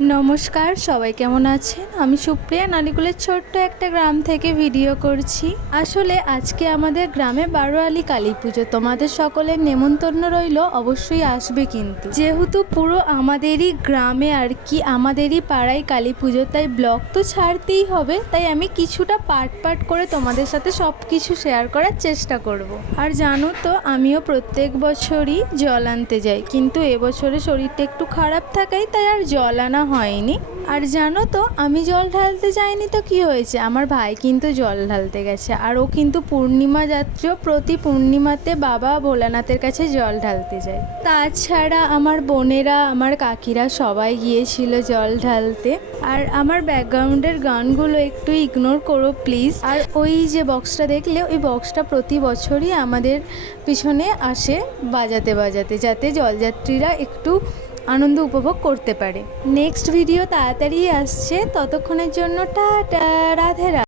নমস্কার, সবাই কেমন আছেন? আমি সুপ্রিয়া নালিকুলের ছোট্ট একটা গ্রাম থেকে ভিডিও করছি। আসলে আজকে আমাদের গ্রামে বারোয়ারি কালী পুজো। তোমাদের সকলের নেমন্তন্ন রইল, অবশ্যই আসবে কিন্তু। যেহেতু পুরো আমাদেরই গ্রামে আর কি আমাদেরই পাড়ায় কালী পুজো, তাই ব্লগ তো ছাড়তেই হবে। তাই আমি কিছুটা পার্ট করে তোমাদের সাথে সব কিছু শেয়ার করার চেষ্টা করব। আর জানো তো, আমিও প্রত্যেক বছরই জল আনতে যাই, কিন্তু এবছরে শরীরটা একটু খারাপ থাকায় তাই আর জল আনা হয়নি। আর জানো তো, আমি জল ঢালতে যাইনি তো কি হয়েছে, আমার ভাই কিন্তু জল ঢালতে গেছে। আর ও কিন্তু পূর্ণিমা যাত্রীও, প্রতি পূর্ণিমাতে বাবা ভোলানাথের কাছে জল ঢালতে যায়। তাছাড়া আমার বোনেরা, আমার কাকিরা সবাই গিয়েছিল জল ঢালতে। আর আমার ব্যাকগ্রাউন্ডের গানগুলো একটু ইগনোর করো প্লিজ। আর ওই যে বক্সটা দেখলে, ওই বক্সটা প্রতি বছরই আমাদের পিছনে আসে বাজাতে বাজাতে, যাতে জলযাত্রীরা একটু আনন্দ উপভোগ করতে পারে। নেক্সট ভিডিও তাড়াতাড়ি আসছে, ততক্ষণের জন্য টাটা, রাধে রাধে।